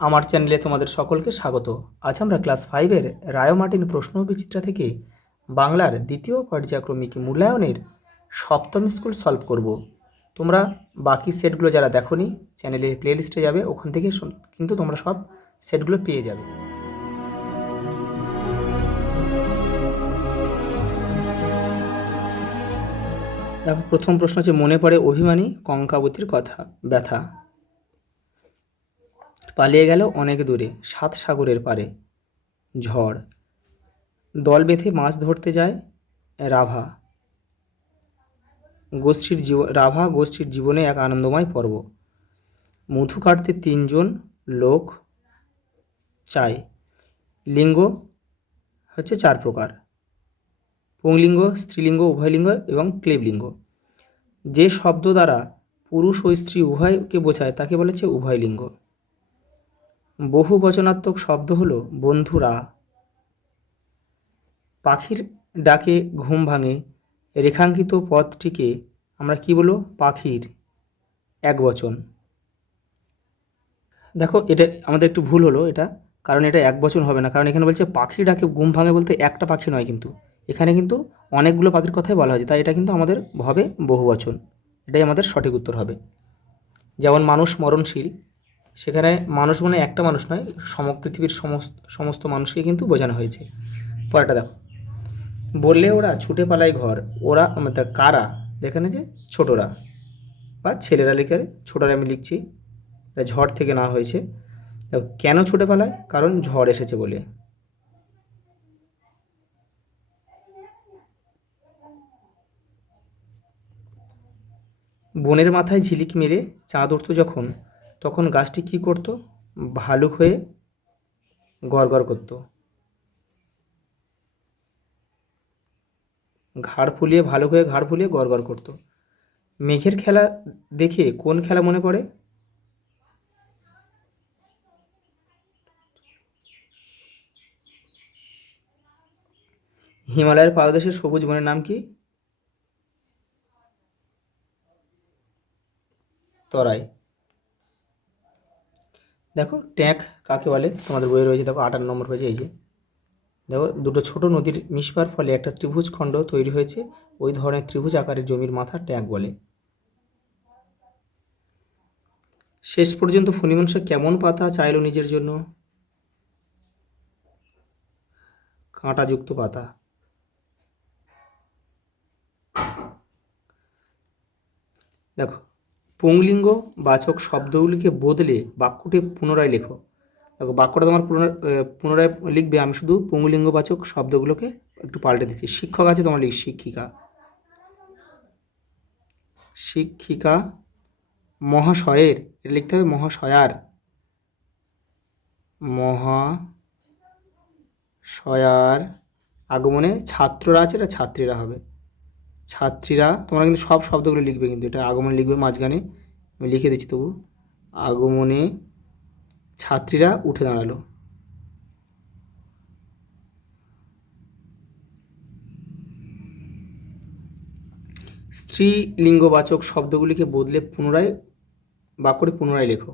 আমার চ্যানেলে তোমাদের সকলকে স্বাগত। আজ আমরা ক্লাস 5-এর রায় মার্টিন প্রশ্ন ও বিচিত্রা থেকে বাংলার দ্বিতীয় পর্যায়ক্রমিক মূল্যায়নের সপ্তম স্কুল সলভ করব। তোমরা বাকি সেটগুলো যারা দেখোনি চ্যানেলের প্লেলিস্টে যাবে, ওখান থেকে কিন্তু তোমরা সব সেটগুলো পেয়ে যাবে। দেখো, প্রথম প্রশ্ন হচ্ছে, মনে পড়ে অভিমানী কঙ্কাবতীর কথা ব্যথা। পালিয়ে গেল অনেক দূরে 7 সাগরের পারে। ঝড়। দল বেঁধে মাছ ধরতে যায় রাভা গোষ্ঠীর জীবনে এক আনন্দময় পর্ব। মধু কাটতে 3 জন লোক চাই। লিঙ্গ হচ্ছে 4 প্রকার: পুংলিঙ্গ, স্ত্রীলিঙ্গ, উভয়লিঙ্গ এবং ক্লীবলিঙ্গ। যে শব্দ দ্বারা পুরুষ ও স্ত্রী উভয়কে বোঝায় তাকে বলেছে উভয়লিঙ্গ। বহু বচনাত্মক শব্দ হলো বন্ধুরা। পাখির ডাকে ঘুম ভাঙে রেখাঙ্কিত পদটিকে আমরা কি বলবো? পাখির একবচন। দেখো, এটা আমাদের একটু ভুল হলো, এটা কারণ এটা একবচন হবে না, কারণ এখানে বলছে পাখির ডাকে ঘুম ভাঙে, বলতে একটা পাখি নয়, কিন্তু এখানে কিন্তু অনেকগুলো পাখির কথাই বলা হয়েছে, তাই এটা কিন্তু আমাদের হবে বহুবচন। এটাই আমাদের সঠিক উত্তর হবে। যেমন মানুষ মরণশীল, সেখানে মানুষ মানে একটা মানুষ নয়, পৃথিবীর সমস্ত মানুষকে কিন্তু বোঝানো হয়েছে। পরেরটা দেখো, বললে ওরা ছুটে পালায় ঘর। ওরা কারা? দেখেন যে ছোটরা বা ছেলেরা লিখে, ছোটরা আমি লিখছি, ঝড় থেকে না হয়েছে। কেন ছুটে পালায়? কারণ ঝড় এসেছে বলে। বনের মাথায় ঝিলিক মেরে চাঁদ উঠত যখন, তখন গাছটি কি করত? ভালুক হয়ে গড়গড় করত। ভালুক হয়ে ঘাড় ফুলিয়ে গড়গড় করত। মেঘের খেলা দেখে কোন খেলা মনে পড়ে? হিমালয়ের পাদদেশের সবুজ বনের নাম কি? তরাই। দেখো, ট্যাঙ্ক কাকে বলে? তোমাদের বইয়ে রয়েছে, দেখো 58 নম্বর পেজে। এই যে দেখো, দুটো ছোট নদীর মিশবার ফলে একটা ত্রিভুজ খণ্ড তৈরি হয়েছে, ওই ধরনের ত্রিভুজ আকারের জমির মাথা ট্যাঙ্ক বলে। শেষ পর্যন্ত ফণিমনসা কেমন পাতা চাইল নিজের জন্য? কাঁটাযুক্ত পাতা। দেখো, পুংলিঙ্গ বাচক শব্দগুলিকে বদলে বাক্যটি পুনরায় লেখো। দেখো, বাক্যটা তোমার পুনরায় লিখবে, আমি শুধু পুংলিঙ্গ বাচক শব্দগুলোকে একটু পাল্টে দিচ্ছি। শিক্ষক আছে, তোমার লিখ শিক্ষিকা। শিক্ষিকা। মহাশয়ের, এটা লিখতে হবে মহাশয়ার। মহাশয়ার আগমনে ছাত্ররা আছে, এটা ছাত্রীরা হবে। ছাত্রীরা, তোমরা কিন্তু সব শব্দগুলো লিখবে, কিন্তু এটা আগমনে লিখবে মাঝখানে, আমি লিখে দিচ্ছি তবু। আগমনে ছাত্রীরা উঠে দাঁড়ালো। স্ত্রীলিঙ্গবাচক শব্দগুলিকে বদলে বাক্যটি পুনরায় লেখো।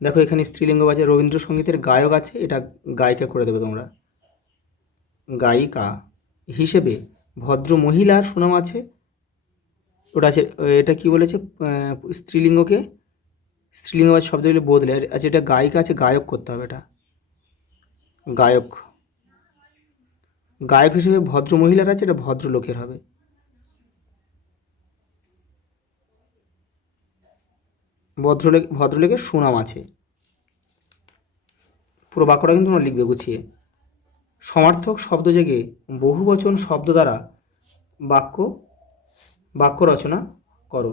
দেখো, এখানে স্ত্রীলিঙ্গবাচক রবীন্দ্রসঙ্গীতের গায়ক আছে, এটা গায়িকা করে দেবে তোমরা। গায়িকা হিসেবে ভদ্র মহিলার সুনাম আছে, ওটা আছে। এটা কি বলেছে? স্ত্রীলিঙ্গবাচক শব্দগুলি বদলে আছে, এটা গায়িকা আছে, গায়ক করতে হবে। এটা গায়ক। গায়ক হিসেবে ভদ্র মহিলার আছে, এটা ভদ্রলোকের হবে। ভদ্রলোকের সুনাম আছে। পুরো বাক্যটা কিন্তু তোমরা লিখবে গুছিয়ে। সমার্থক শব্দ জেগে বহুবচন শব্দ দ্বারা বাক্য রচনা করো।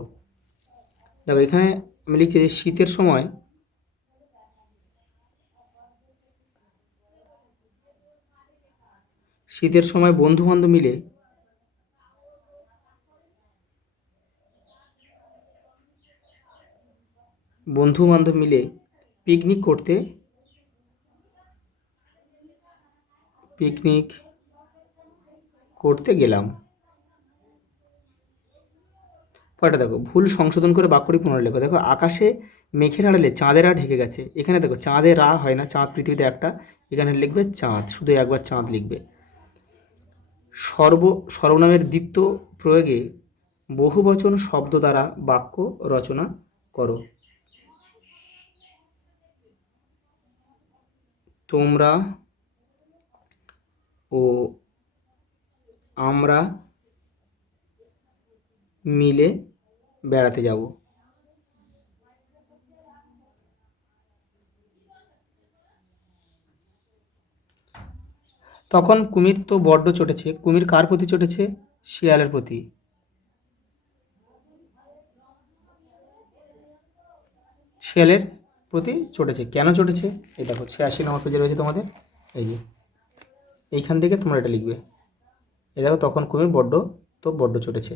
দেখো, এখানে আমি লিখছি যে শীতের সময় বন্ধু বান্ধব মিলে পিকনিক করতে গেলাম। পরেরটা দেখো, ভুল সংশোধন করে বাক্যটি পুনর্লেখো। দেখো, আকাশে মেঘের আড়ালে চাঁদের ঢেকে গেছে। এখানে দেখো চাঁদের হয় না, চাঁদ পৃথিবীতে একটা, এখানে লিখবে চাঁদ, শুধু একবার চাঁদ লিখবে। সর্বনামের দ্বিত্ব প্রয়োগে বহুবচন শব্দ দ্বারা বাক্য রচনা করো। তোমরা ও আমরা মিলে বেড়াতে যাব। তখন কুমির তো বড্ড চটেছে। কুমির কার প্রতি চটেছে? শিয়ালের প্রতি। শিয়ালের প্রতি চটেছে। কেন চটেছে? এই দেখো 86 নম্বর পেজে রয়েছে তোমাদের, এই যে এইখান থেকে তোমরা এটা লিখবে। এই দেখো, তখন কুমির বড্ড চটেছে।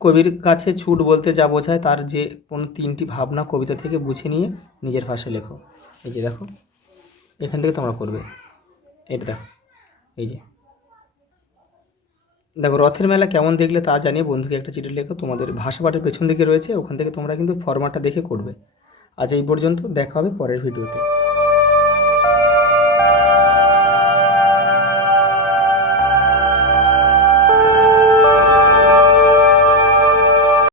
কবির কাছে ছুট বলতে যা বোঝায় তার যে কোনো 3টি ভাবনা কবিতা থেকে বুঝে নিয়ে নিজের ভাষায় লেখো। এই যে দেখো, এখান থেকে তোমরা করবে। এটা দেখো, এই যে দেখো, রথের মেলা কেমন দেখলে তা জানিয়ে বন্ধুকে একটা চিঠি লেখো। তোমাদের ভাষা পাঠের পেছন দিকে রয়েছে, ওখান থেকে তোমরা কিন্তু ফরম্যাটটা দেখে করবে। আজ এই পর্যন্ত, দেখা হবে পরের ভিডিওতে।